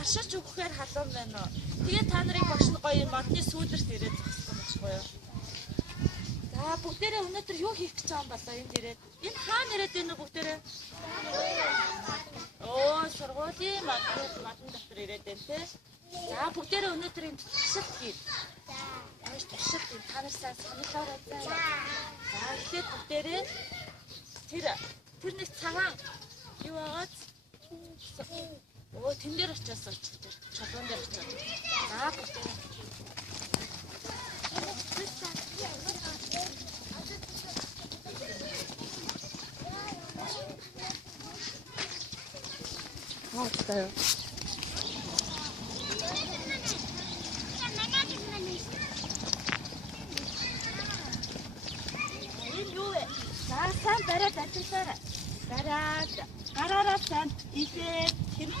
Аширч өгөхээр халуун байна уу? Тэгээд та нарыг багш нь гоё модны сүүдэрт ирээд зогссон байхгүй юу? За бүгдээрээ өнөөдөр юу хийх гэж байгаа юм болоо энд ирээд? Энэ хаана ирээд байна уу бүгдээрээ? Оо, сургуулийн модны доктор ирээд байна те. За бүгдээрээ өнөөдөр энэ туршилт хийн. Яаж туршилт хийн? Та нар сайн сонирхолтой байна. За эхлээд бүгдээрээ тэр нэг цагаан юу байгааз? Оо, тэн дээр очиас очиж. Чулуун дээр очиж. За бүгдээрээ. 맞아요. 산 따라 따뜻하라. 가라라 산 이제 힘들.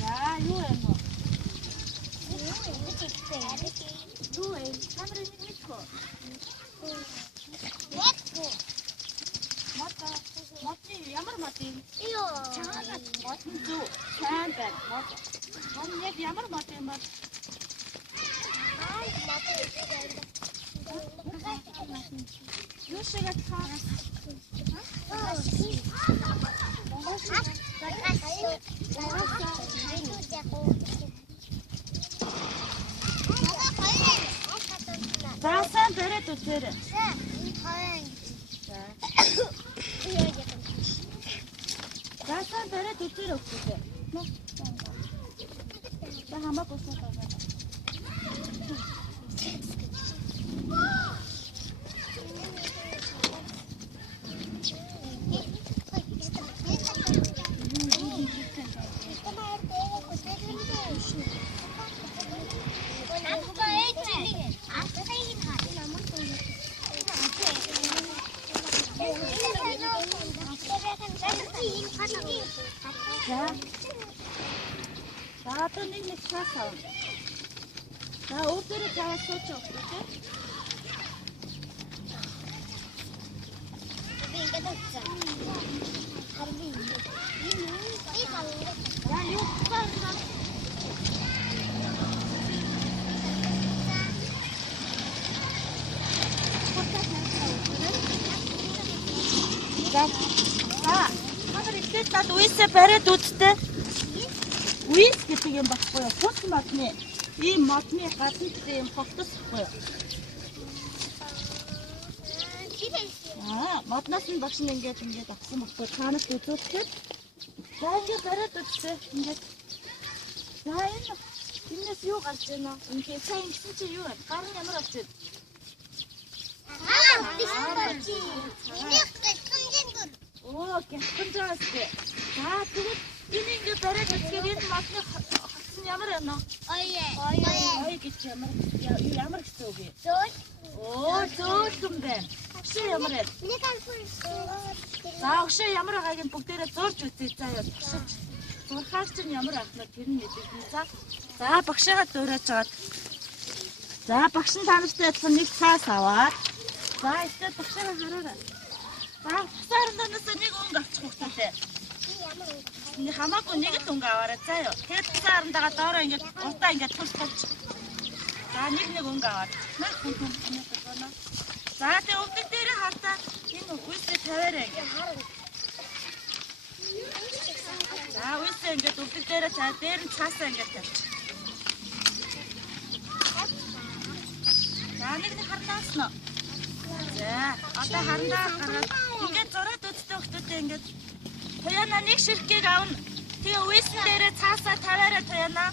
자, 요에 뭐. 요에 하늘에 있고. 맞지? 야마르 맞지? 이요. 맞지? 주. 산배. 맞지? 맞지? 야마르 맞지? 맞지? 요시가 타. 산 베레 또 베레. 산 베레 또 베레 없대. 나 한번 보자. 자, 또 нэг часаа. За, өөрөөр цаас сууч өгч. Би ингээд өгсөн. Харин би халуун. За, юу байна? За, хамар ихтэй тад үесээ бариад үзтээ. Үес гэдэг юм баггүй юу? Хус модны. Ийм модны гадна ийм хогтос баггүй юу? Модноос нь багш нь ингээд авсан баггүй. Таанаас үзүүлэхэд. За, ингээд бариад үзтээ. Ингээд. За, энэс юу гарч байна? Ингээд сайн гисэн чи юу вэ? Гар нь ямар авч байна? Оо, гэх юм дээ. За, тэгвэл энэ ингээд бариад үзгээр энэ модны хогсон ямар байна? Ой гэж ямар гэсэн үг юм? Зөөл. Оо, зөөл юм байна. Өгшөө ямар вэ? За, өгшөө ямар байгааг нь бүгдээрээ зурж үзье заяа. Зурхаар чинь ямар ахнаа тэр нь мэдээ. За, багшаагаа дуурайж агаад. За, багш нь танартай адилхан нэг цаас аваад. За, ихтэй багшаагаа хараарай. За, цаасаранаас нэг өнгө авчих хэрэгтэй. Нэг хамаагүй нэг л өнгө аваарай заяа. Тэгээд цаарандаага доороо ингээд урдаа ингээд тулталж. За, нэг өнгө аваад. Нэг хүн байна. За, тэгээд өнгө дээр хартаа энэ үсээ тавиарай ингээд. За, үсээ ингээд өнгө дээр цаа дээр нь цаасаа ингээд тавьчих. За, нэг харнаас нь. За, одоо харнаа гараад ингээд зураад үзтээ өгтөдөө ингээд Тояна нэг ширхгийг авна. Тэгээ үесэн дээрээ цаасаа тавиараа Тояна.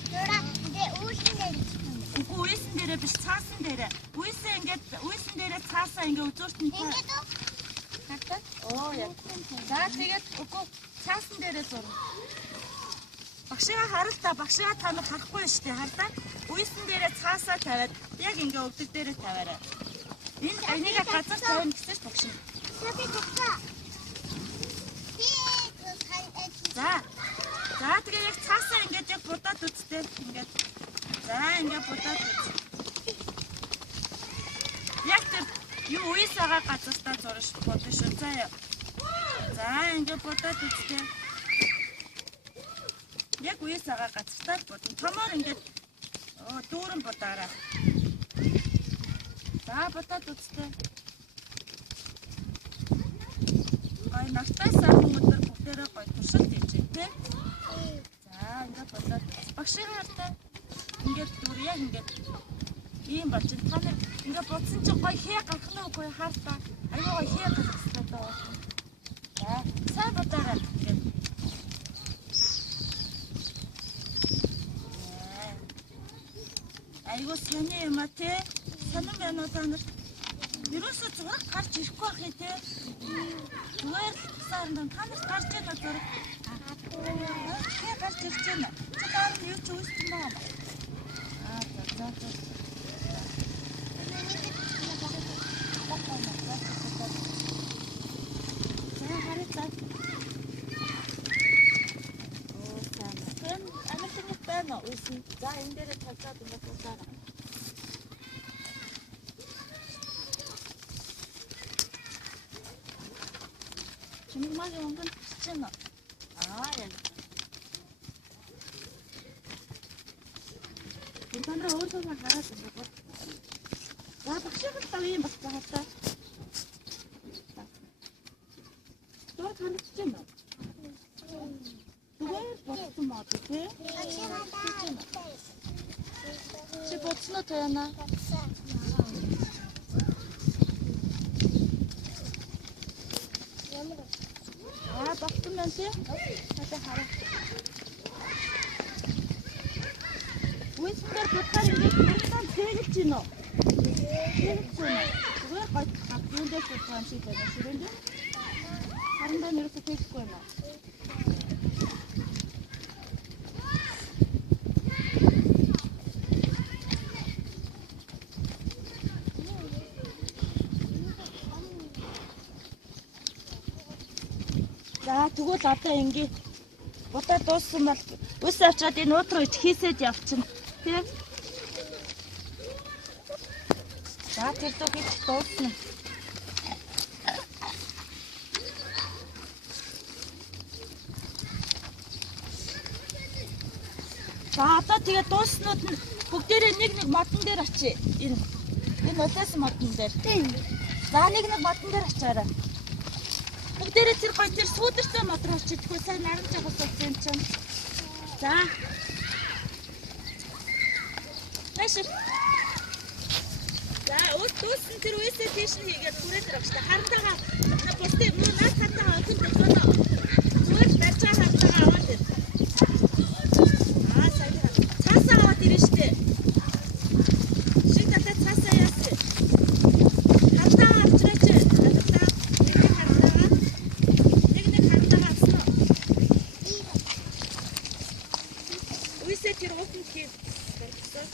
Үгүй үесэн дээрээ биш цаасан дээрээ. Үесэн ингээд үесэн дээрээ цаасаа ингээд үзүүрт нь. Ингээд үү? Хатаа? Оо яа. За тэгээд үгүй цаасан дээрээ зурна. Багшаа харалтаа багшаа та нар харахгүй шүү дээ хардаа. Үесэн дээрээ цаасаа тавиад яг ингээд өвдөг дээрээ тавиараа. Энэ энийг газар тавина гэсэн ч багш. За тэгээ яг цаасаа ингээд яг будаад үзтээ ингээд. За ингээд будаад үз. Яг тэр юу үес байгаа газартаа зурж бодно шүү заяа. За ингээд будаад үзтээ. Яг үеэс агаа гацартаад бодно. Томоор ингээд дүүрэн бодаараа. За бодоод үзтээ. Гой нартаас авах өдөр бүгдээрээ гой туршилт хийж тий. За ингээд бодоод багшийн хартаа ингээд дүр яг ингээд ийм болж та нар ингээд бодсон чи гой хээ гарах нь үгүй хаалтаа. Аюу гой хээ гарах хэрэгтэй даа. За сайн бодоорой. Айгуу сони юм а тий. Сонин байна уу та нар? Ерөөсөө зураг гарч ирэхгүй байх юм тий. Зүгээр сардан та нар гарч яана зураг. Тий гарч ирж байна. Чи таар юу ч үүссэн байна. За. Хараа. Байна үсэн. За энэ дээрээ тавьчаад ингээд уусаараа. Чиммаг онгон чинь. Яг. Энэ танаа өөрсдөө хараад байна. За багшийн тав юм бас байгаа. Тоо таньч юм уу? Зүгээр бодсон мод тий. Чи бодсноо таяна. Бодсон байна тий. Хата хараа. Үеэр бодохоор ингээд тань тэгэлж гинэ. Тэгэлж байна. Зүгээр гот юундээ бодсон шиг байна. Ширэндээ. Харандаа нэрсээ тэгэлгүй байна. За тэгвэл одоо ингээд бодоод дууссан бол үс авчаад энэ нууд руу хийсэд явчихна тий. За тэр дөө гэж дуусна. За одоо тэгээ дууснууд нь бүгдээрээ нэг модон дээр очие. Энэ удаас модон дээр. За нэг модон дээр очиараа. Бүгдээрээ тэр гоё тэр сүүдэртэй мод руу очихгүй сайн нарамж авах болсон юм чинь. За. Нэшээ. За дуусан тэр үесээ тийш нь хийгээд түрээд ирэх шүү дээ. Харантайгаа бусдын муу наад хатаа өсөн төлөвлөө. Зүгээр барьж байгаа хатаа аваад ир. Сайн. Цаасаа аваад ирнэ шүү дээ. Шин татаа цаасаа яасан. Хатаа авчраач. Тэр уутан хийх гэсэн.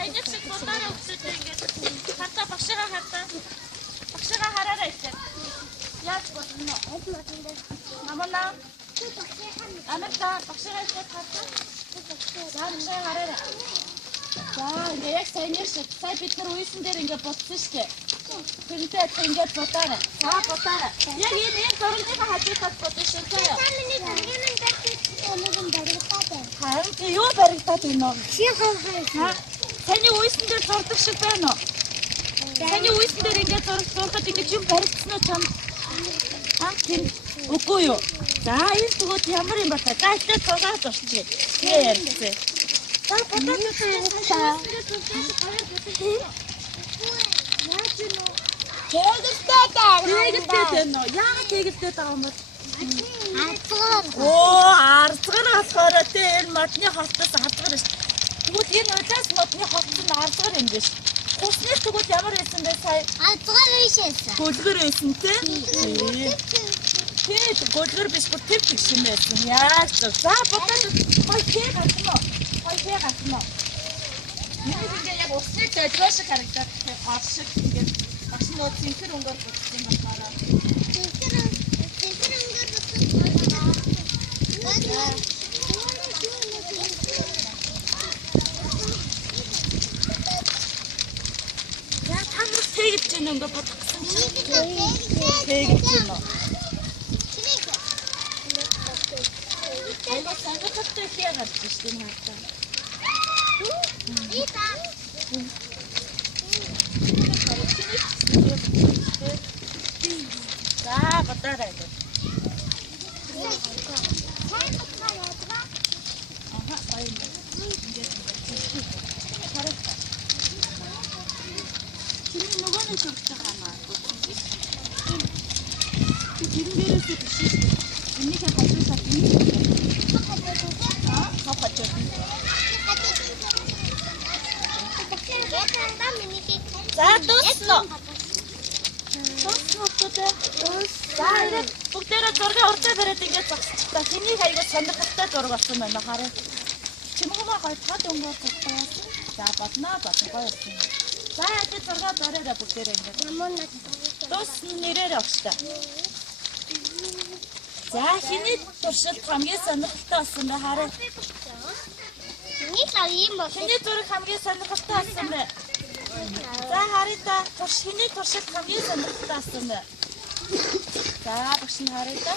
Тайныг шиг бодороо өсөж ингээд хатаа багшигаа хатаа. Багшигаа хараарай ихтэй. Яаж бодно? Намана. Анаа багшигаа ихтэй хатаа. За багшигаа хараарай. За ингээд яг тайныг шиг сая бид нар үйсэн дээр ингээд бодсон шүү дээ. Тэрнтэй ингээд бодоорой. За бодоорой. Яг энэ зургийг хажуудад бодсон шүү дээ. Харин юу баригдаад байна уу? Таны үйсэн дээр зурдаг шиг байна уу? Таны үйсэн дээр ингээд зурхад ингээд юм баригдсан уу чам? Тийм үгүй юу? За энэ тэгвэл ямар юм бэ? За ихтэй цугаад орчих. Тэгээ ярьцээ. За бодоод үзчихээ. Тэгэлтэй байна уу? Яагаад тэгэлтэй байгаа юм бэ? Арцгар болохоор тийм энэ модны хостос арцгар шүү. Тэгвэл энэ удаас модны хостос нь арцгар юм биш. Усны тэгвэл ямар байсан бэ сая? Арцгар байсан. Гөлгөр байсан тийм. Тийм гөлгөр биш бүр тэв шиг байсан. Яаж за бодоод гоё хээ гатна уу? Гоё хээ гатна уу? Ингээ яг усны дөөлгөө шиг харагдаад гол шиг ингээ багш нөө цэнхэр өнгөөр бүтсэн болохоор. Цэнхэр өнгөөр бүтсэн. Яа танаас тэгж чинь ингээ бодсон чинь. Тэгж чинь нөө. Айгуу санахтай хийгээд гарч шүү дээ хаалтаа. За бодоорой. Чиний нөгөө нэг зөвхөн хамаа. Тэрэн дээрээс биш шүү дээ. Энийг хавчуулсан юм. За дуслаа. За ирээд бүгдээрээ зураг урдаа бариад ингээд зогсчихлаа. Хэнийг аягүй сонирхолтой зураг болсон байна хараа. Чимгэмээ гоё тод өнгөөр цогцсон. За бодноо гоё болсон. За яа зураг бариад бүгдээрээ ингээд. Дус нэрээр өгчтэй. За хэний туршилт хамгийн сонирхолтой болсон бэ хараа. Хэний зураг хамгийн сонирхолтой болсон бэ? За харъя хэний туршилт хамгийн сонирхолтой болсон бэ? За багш нь харъя.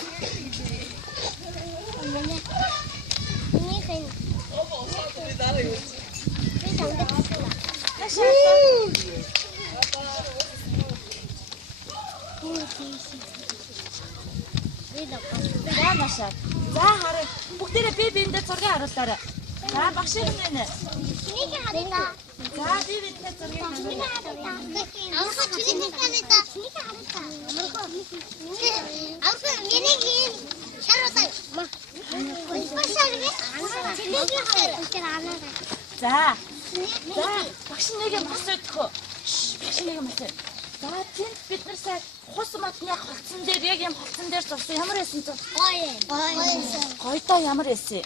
За харъя. Бүгдээрээ би биендээ зургийг харуулаарай. За багш нь нэ. За би биендээ зургийг За багш нэг юм асуухөө. Багш нэг юм асуу. За тэнд бид нар сая хус матны холцсон дээр яг юм холцсон дээр зурсан ямар байсан зү? Гоё доо ямар байсан?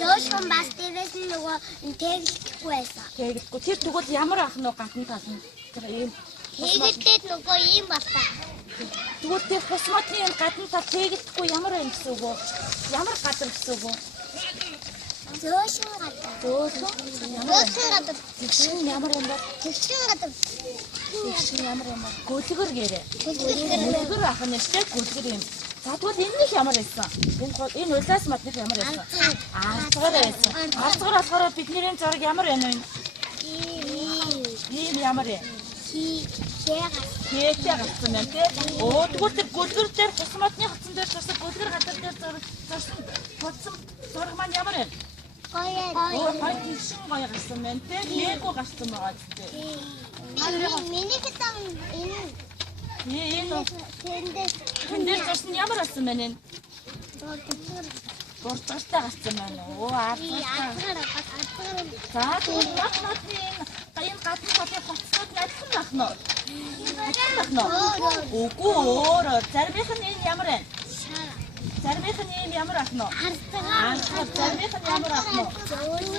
Дөөшгөн бас дээрээс нь нөгөө тэгэлдэхгүй байсан. Тэгэлдэхгүй. Тэр тэгвэл ямар ах нөө гатан тал нь тэр ийм Тэгэлдээд нөгөө ийм байна. тэгвэл тэр хус матны юм гадна тал тэгэлдэхгүй ямар юм гэсэн үг вэ? Ямар гадар гэсэн үг вэ? Дөөшгөн гадар. Дөөшгөн гадар. Тэгшин ямар юм бэ? Тэгшгэн гадар. Тэгшин ямар юм бэ? Гөлгөр гэрэ. Гөлгөр ах нь штэ гөлгөр юм. За тэгвэл энэ нэг ямар байсан? Энэ улаас матны ямар байсан? Арцгаар байсан. Арцгаар болохоор бидний зураг ямар байна вэ? Ийм ямар юм? Хийтэй гарсан байна тий. Оо тэгвэл тэр гөлгөр дээр хус матны хотсон дээр зурсан гөлгөр гадар дээр зурсан хотсон зураг маань ямар юм? Гоё тэгшин гоё гарсан байна тий. Нээгүй гарсан байгаа тий. Миний хитэн энэ Тэндээс зурсан ямар болсон байна энэ? Дуртартай гарсан байна. Оо арцгаар. За тэгвэл матны энэ гадны хотын хоцсод адилхан байх нь. Адилхан байх нь. Үгүй өөр. Зармийнх нь энэ ямар байна? Зармийнх нь ийм ямар ах нь? Арцгаар. Зармийнх нь ямар ах нь?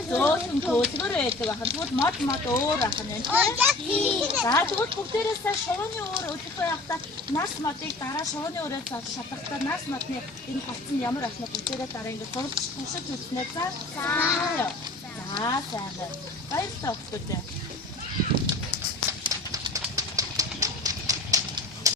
Зөөлөн гөлгөр байдаг ах. Тэгвэл мод өөр ах нь тий. За тэгвэл бүгдээрээ сая шувууны өөр өдөртөө явахдаа нас модыг дараа шувууны өөрөөс шатахдаа нас модны энэ холцсон ямар ах нь бүгдээрээ дараа ингэ зурж туршиж үзснээр за. За сайхан. Баярлалаа бүгдээ.